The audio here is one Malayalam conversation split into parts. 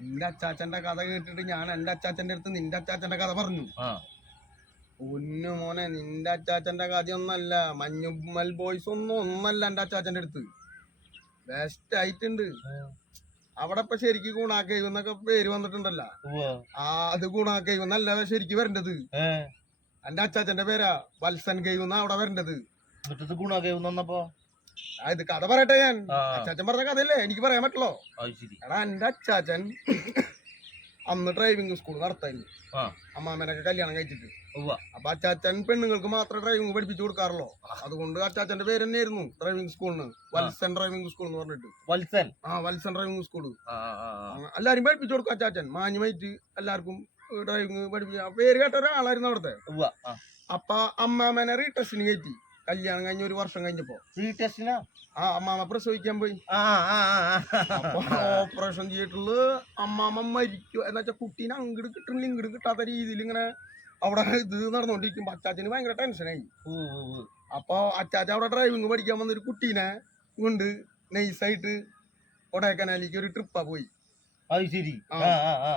നിന്റെ അച്ചാച്ചന്റെ കഥ കേട്ടിട്ട് ഞാൻ എന്റെ അച്ചാച്ചന്റെ അടുത്ത് നിന്റെ അച്ചാച്ചന്റെ കഥ പറഞ്ഞു. ആ. പൊന്നു മോനെ നിന്റെ അച്ചാച്ചന്റെ കഥയൊന്നല്ല മഞ്ഞുമ്മൽ ബോയ്സ് ഒന്നും ഒന്നല്ല എന്റെ അച്ചാച്ചന്റെ അടുത്ത്. ബെസ്റ്റ് ആയിട്ടുണ്ട്. അവിടെ ഇപ്പൊ ശരിക്ക് ഗുണാക്കേവ് എന്നൊക്കെ പേര് വന്നിട്ടുണ്ടല്ല. ആ അത് ഗുണാക്കേവ് എന്നല്ല ശരിക്ക് വരേണ്ടത്. എന്റെ അച്ചാച്ചന്റെ പേരാ വത്സൻ കേവ് എന്നാ അവിടെ വരേണ്ടത്. എന്നിട്ട് ഗുണൊക്കെ വന്നപ്പോ? ആ ഇത് കഥ പറയട്ടെ ഞാൻ. അച്ചാച്ചൻ പറഞ്ഞ കഥയല്ലേ? എനിക്ക് പറയാൻ പറ്റുള്ളോ? എടാ എന്റെ അച്ചാച്ചൻ അന്ന് ഡ്രൈവിംഗ് സ്കൂൾ നടത്തായിരുന്നു. അമ്മാമനൊക്കെ കല്യാണം കഴിച്ചിട്ട്. അപ്പൊ അച്ചാച്ചൻ പെണ്ണുങ്ങൾക്ക് മാത്രമേ ഡ്രൈവിംഗ് പഠിപ്പിച്ചു കൊടുക്കാറുള്ളൂ. അതുകൊണ്ട് അച്ചാച്ചന്റെ പേര് തന്നെയായിരുന്നു ഡ്രൈവിംഗ് സ്കൂളിന് വത്സൻ ഡ്രൈവിംഗ് സ്കൂൾ എന്ന് പറഞ്ഞിട്ട്. വത്സൻ. ആ വത്സൻ ഡ്രൈവിംഗ് സ്കൂൾ എല്ലാരും പഠിപ്പിച്ചു കൊടുക്കും അച്ചാച്ചൻ. മാന്യമായിട്ട് എല്ലാവർക്കും ഡ്രൈവിംഗ് പഠിപ്പിച്ചു പേര് കേട്ട ഒരാളായിരുന്നു അവിടുത്തെ. അപ്പൊ അമ്മാമനെ റീടെസ്റ്റിന് കയറ്റി. കല്യാണം കഴിഞ്ഞ ഒരു വർഷം കഴിഞ്ഞപ്പോ. ടെസ്റ്റിനാ ആ അമ്മാമ പ്രസവിക്കാൻ പോയി. ഓപ്പറേഷൻ തിയേറ്ററിൽ അമ്മാമ്മ മരിക്കും. എന്ന് വെച്ചാൽ കുട്ടീനെ അങ്ങോട്ട് കിട്ടണില്ല ഇങ്ങോട്ട് കിട്ടാത്ത രീതിയിൽ ഇങ്ങനെ അവിടെ ഇത് നടന്നുകൊണ്ടിരിക്കുമ്പോ അച്ചാച്ചന് ഭയങ്കര ടെൻഷനായി അപ്പൊ അച്ചാച്ച അവിടെ ഡ്രൈവിംഗ് പഠിക്കാൻ വന്നൊരു കുട്ടീനെ കൊണ്ട് നൈസായിട്ട് കൊടൈക്കനാലിലേക്ക് ഒരു ട്രിപ്പാ പോയി. അത് ശരി.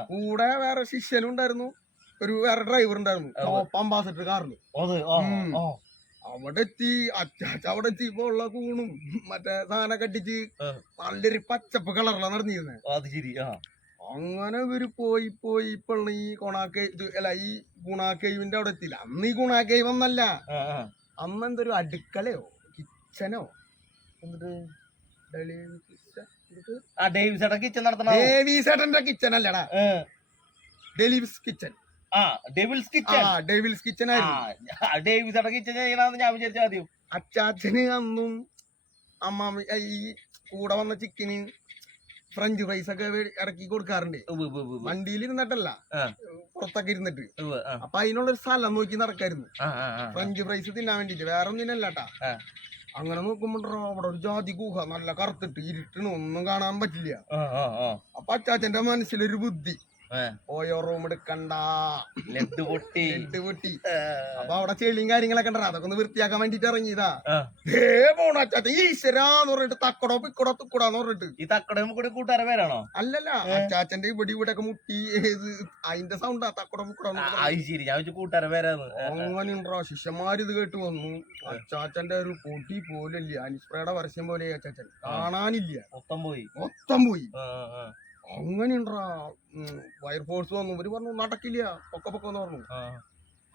കൂടെ വേറെ ശിഷ്യനും ഉണ്ടായിരുന്നു. ഒരു വേറെ ഡ്രൈവർ ഉണ്ടായിരുന്നു. അംബാസഡർ കാറിൽ. ആ. അവിടെ എത്തി അച്ചാച്ച അവിടെ എത്തിയപ്പോ ഉള്ള കൂണും മറ്റേ സാധനം കട്ടിച്ച്. നല്ലൊരു പച്ചപ്പ് കളറിലാണ് നടന്നിരുന്നത് അത് ശരി ആ. അങ്ങനെ ഇവർ പോയി പോയി ഇപ്പൊ ഈ കൊണാക്കൈ അല്ല ഈ ഗുണാക്കൈവിന്റെ അവിടെ എത്തിയില്ല. അന്ന് ഈ ഗുണാക്കൈവ് ഒന്നല്ല. അന്ന് എന്തൊരു അടുക്കളയോ കിച്ചനോ കിച്ചൻ ഡേവിസ് കിച്ചൺ നടത്തണ കിച്ചൻ അല്ലടാ. ഡെലിവിസ് കിച്ചൻ ഡെവിൾസ് കിച്ചൺ ഡേവിസ് ഏട്ടൻ കിച്ചൺ ചെയ്യണമെന്ന് ഞാൻ വിചാരിച്ച ആദ്യം. അച്ചാച്ചന് അന്നും അമ്മ ഈ കൂടെ വന്ന ചിക്കന് ഫ്രഞ്ച് ഫ്രൈസ് ഒക്കെ ഇറക്കി കൊടുക്കാറുണ്ട്. വണ്ടിയിൽ ഇരുന്നിട്ടല്ല. പുറത്തൊക്കെ ഇരുന്നിട്ട്. അപ്പൊ അതിനുള്ള ഒരു അതിനുള്ളൊരു സ്ഥലം നോക്കി നടക്കായിരുന്നു. ഫ്രഞ്ച് ഫ്രൈസ് തിന്നാൻ വേണ്ടിട്ട്. വേറെ ഒന്നിനല്ലാട്ടാ ആ. അങ്ങനെ നോക്കുമ്പോണ്ടോ അവിടെ ഒരു ജാതി ഗുഹ നല്ല കറുത്തിട്ട് ഇരുട്ടണ് ഒന്നും കാണാൻ പറ്റില്ല. അപ്പൊ അച്ചാച്ചന്റെ മനസ്സിലൊരു ബുദ്ധി. ഓയോ റൂം എടുക്കണ്ട. ലെഡ് പൊട്ടി. ലെഡ് പൊട്ടി. അപ്പൊ അവിടെ ചെളിയും കാര്യങ്ങളൊക്കെ ഉണ്ടോ അതൊക്കെ ഒന്ന് വൃത്തിയാക്കാൻ വേണ്ടിട്ട് ഇറങ്ങിയതാ. ഏ ദേ പോണ അച്ചാച്ചൻ ഈശ്വരാന്ന് പറഞ്ഞിട്ട് തക്കടോ പിക്കടോ തുക്കടാന്ന് പറഞ്ഞിട്ട്. ഈ തക്കടോ കൂടി കൂട്ടുകാരെ പേരാണോ? അല്ലല്ല അച്ചാച്ചന്റെ ഇവിടെ ഇവിടെ ഒക്കെ മുട്ടി ഏത് അതിന്റെ സൗണ്ടാ തക്കടോ പിക്കടോ ശരി ഞാൻ കൂട്ടുകാരെ പേരാന്ന്. അങ്ങനെ ഉണ്ടോ? ശിഷ്യന്മാര് ഇത് കേട്ട് വന്നു. അച്ചാച്ചന്റെ ഒരു പൊടി പോലല്ലേ അനുസ്പ്രയുടെ പരസ്യം പോലെ അച്ചാച്ചൻ. കാണാനില്ല. മൊത്തം പോയി. മൊത്തം പോയി. ആ ആ, ആ അങ്ങനെ ഉണ്ടോ ഫയർഫോഴ്സ് വന്നു. ഇവർ പറഞ്ഞു നടക്കില്ല. പൊക്ക പൊക്കെന്ന് പറഞ്ഞു.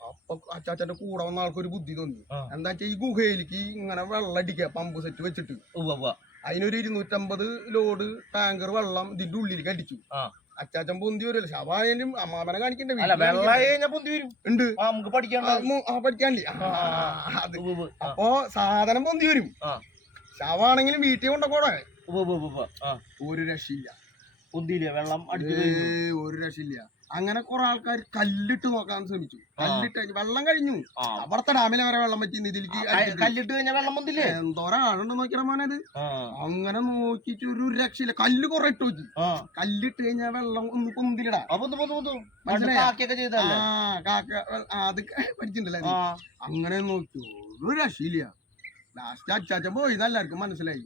അപ്പൊ അച്ചാച്ചന്റെ കൂടെ വന്ന ആൾക്കൊരു ബുദ്ധി തോന്നി. എന്താ വെച്ചാൽ ഈ ഗുഹയിലേക്ക് ഇങ്ങനെ വെള്ളം അടിക്കുക പമ്പ് സെറ്റ് വെച്ചിട്ട്. അതിനൊരു ഇരുന്നൂറ്റമ്പത് ലോഡ് ടാങ്കർ വെള്ളം ഇതിന്റെ ഉള്ളിലേക്ക് അടിച്ചു. അച്ചാച്ചൻ പൊന്തി വരുമല്ലോ ശവായാലും അമ്മാമനെ കാണിക്കണ്ടേ ഉണ്ട്. അത്. അപ്പൊ സാധനം പൊന്തി വരും. ശവാണെങ്കിലും വീട്ടിൽ കൊണ്ടക്കോടെ ഒരു രക്ഷയില്ല. പൊന്തിയില്ലേ വെള്ളം അടിച്ചു ഒരു രക്ഷയില്ല. അങ്ങനെ കുറെ ആൾക്കാർ കല്ലിട്ട് നോക്കാൻ ശ്രമിച്ചു. കല്ലിട്ട് വെള്ളം കഴിഞ്ഞു. അവിടത്തെ ഡാമിലെ വരെ വെള്ളം പറ്റി? ഇതിലേക്ക് കല്ലിട്ട് കഴിഞ്ഞാൽ വെള്ളം പൊന്തില്ലേ? എന്തോരം ആളുണ്ട് നോക്കിയാ മോനത്. അങ്ങനെ നോക്കിട്ട് ഒരു രക്ഷയില്ല. കല്ല് കുറെ ഇട്ട് നോക്കി. കല്ലിട്ട് കഴിഞ്ഞാൽ വെള്ളം ഒന്ന് പൊന്തിലിടാ കാക്ക അത് പഠിച്ചിട്ടുണ്ടല്ലേ? അങ്ങനെ നോക്കി. ഒരു രക്ഷയില്ല. ലാസ്റ്റ് അച്ചാച്ചൻ പോയി എല്ലാവർക്കും മനസ്സിലായി.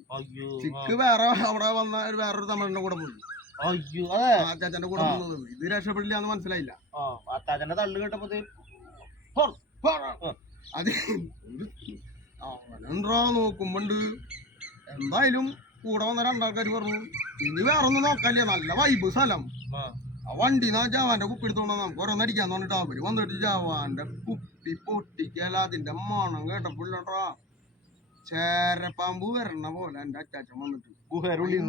ചിക്ക് വേറെ അവിടെ വന്ന വേറൊരു തമിഴിന്റെ കൂടെ പോയി. അയ്യോ അച്ചാച്ചന്റെ കൂടെ പോകുന്നത് ഇത് രക്ഷപ്പെടില്ല എന്ന് മനസ്സിലായില്ല. ആ അത്താച്ചന്റെ തള്ളു കേട്ടപ്പോ അത് അവനെന്താ നോക്കുമ്പോണ്ട്. എന്തായാലും കൂടെ വന്ന രണ്ടാൾക്കാർ പറഞ്ഞു ഇനി വേറെ ഒന്നും നോക്കാല്ലേ നല്ല വൈബ് സ്ഥലം. ആ. വണ്ടി ജവാന്റെ കുപ്പി എടുത്തോണ്ട് നമുക്ക് ഓരോന്ന് അടിക്കാന്ന് പറഞ്ഞിട്ട് അവർ വന്നിട്ട് ജവാന്റെ കുപ്പി പൊട്ടിക്കല. അതിന്റെ മണം കേട്ടപ്പോഴാ ചേരപ്പാമ്പ് വരണ പോലെ എന്റെ അച്ചാച്ചൻ വന്നിട്ട്. ഗുഹേരുള്ളിൽ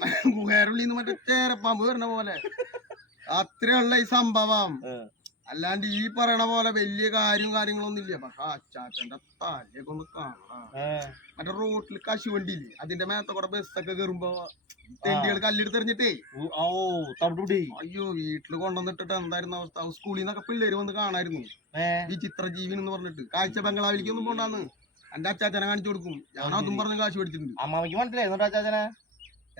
മക്കളെ ഗുഹേരുള്ളിന്ന് മറ്റേ ചേരപ്പാമ്പ് വരണ പോലെ. അത്രയുള്ള ഈ സംഭവം. അല്ലാണ്ട് ഈ പറയണ പോലെ വലിയ കാര്യവും കാര്യങ്ങളൊന്നും ഇല്ല പക്ഷെ അച്ചാച്ചന്റെ തലയൊക്കെ ഒന്ന് കാണാം മറ്റേ റോട്ടിൽ കശുവണ്ടിയില്ലേ? അതിന്റെ മേത്ത കൂടെ ബസ്സൊക്കെ കേറുമ്പോ തെണ്ടികൾ കല്ലെടുത്ത് എറിഞ്ഞിട്ടേ. ഓ തവിടുപൊടി അയ്യോ വീട്ടിൽ കൊണ്ടുവന്നിട്ടിട്ട് എന്തായിരുന്നു അവസ്ഥ? സ്കൂളിൽ നിന്നൊക്കെ പിള്ളേര് വന്ന് കാണായിരുന്നു. ഈ ചിത്രജീവൻ എന്ന് പറഞ്ഞിട്ട്. കാഴ്ച ബംഗ്ലാവിലേക്ക് ഒന്നും പോണ്ടാന്ന്. എന്റെ അച്ചാച്ചനെ കാണിച്ചു കൊടുക്കും. ഞാൻ അതും പറഞ്ഞ് കാശ് മേടിച്ചിട്ടുണ്ട്. അമ്മാമയ്ക്ക് മനസ്സിലായി? അച്ചാച്ചനെ?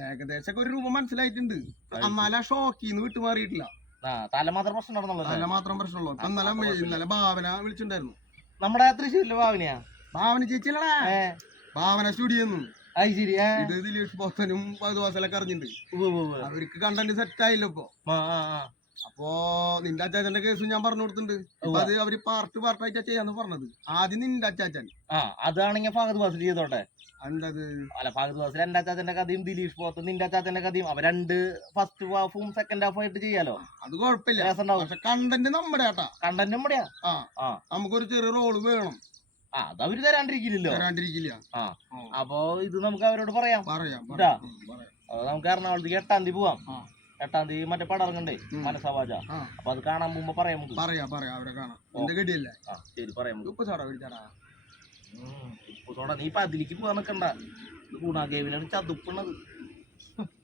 ഏകദേശം ഒരു രൂപ മനസ്സിലായിട്ടുണ്ട്. അമ്മാല ഷോക്കിന്ന് വിട്ടുമാറിയിട്ടില്ല ആ തല മാത്രം പ്രശ്നം നടന്നുള്ളൂ തല മാത്രം പ്രശ്നമുള്ളൂ. ഇന്നലെ ഇന്നലെ ഭാവന വിളിച്ചിട്ടുണ്ടായിരുന്നു. നമ്മുടെ തൃശ്ശൂരിലെ ഭാവനയാ? ഭാവന ചേച്ചിയല്ലടാ. ഏ. ഭാവന ഏ. ഇത് ദിലീഷ് ബോസനും പതുവാസലൊക്കെ അറിഞ്ഞിട്ടുണ്ട്. അവർക്ക് കണ്ടന്റ് സെറ്റ് ആയില്ല ഇപ്പൊ. അപ്പോ നിന്റെ അച്ചാച്ചന്റെ കേസും ഞാൻ പറഞ്ഞു കൊടുത്തിട്ടുണ്ട്. അത് അവർ പാർട്ട് പാർട്ടായിട്ടാ ചെയ്യാന്ന് പറഞ്ഞത്. ആദ്യം നിന്റെ അച്ചാച്ചൻ. ആ അതാണെങ്കിൽ ഫഹദ് ഫാസിൽ ചെയ്തോട്ടെ. എന്തത് അല്ല ഫഹദ് ഫാസിൽ എന്റെ അച്ചാച്ചന്റെ കഥയും ദിലീഷ് പോത്ത് നിന്റെ അച്ചാച്ചന്റെ കഥയും അവ രണ്ട് ഫസ്റ്റ് ഹാഫും സെക്കൻഡ് ഹാഫും ആയിട്ട് ചെയ്യാലോ? അത് കുഴപ്പമില്ല. പക്ഷെ കണ്ടന്റ് നമ്മുടെ ആട്ടാ. കണ്ടന്റും ഇവിടെയാ ആ ആ. നമുക്കൊരു ചെറിയ റോൾ വേണം. ആ അത് അവർ തരാണ്ടിരിക്കില്ലല്ലോ. തരാണ്ടിരിക്കില്ല. ആ. അപ്പോ ഇത് നമുക്ക് അവരോട് പറയാം. പറയാം നമുക്ക് എറണാകുളത്തേക്ക് എട്ടാം തീയതി പോവാം. എട്ടാം തീയതി മറ്റേ പടം ഇറങ്ങണ്ടേ? ആ. അപ്പൊ അത് കാണാൻ പോകുമ്പോ പറയാം നമുക്ക്. പറയാ പറയാം. അവരെ കാണാം. ആ ശരി പറയാം ഉപ്പ് സാറാ വിളിച്ചാടാ ഉം. ഇപ്പൊ സോടാ നീ ഇപ്പൊ അതിലേക്ക് പോവാൻ നിക്കണ്ട. ഇത് ഗുണാഗേവിലാണ് ചതുപ്പണത്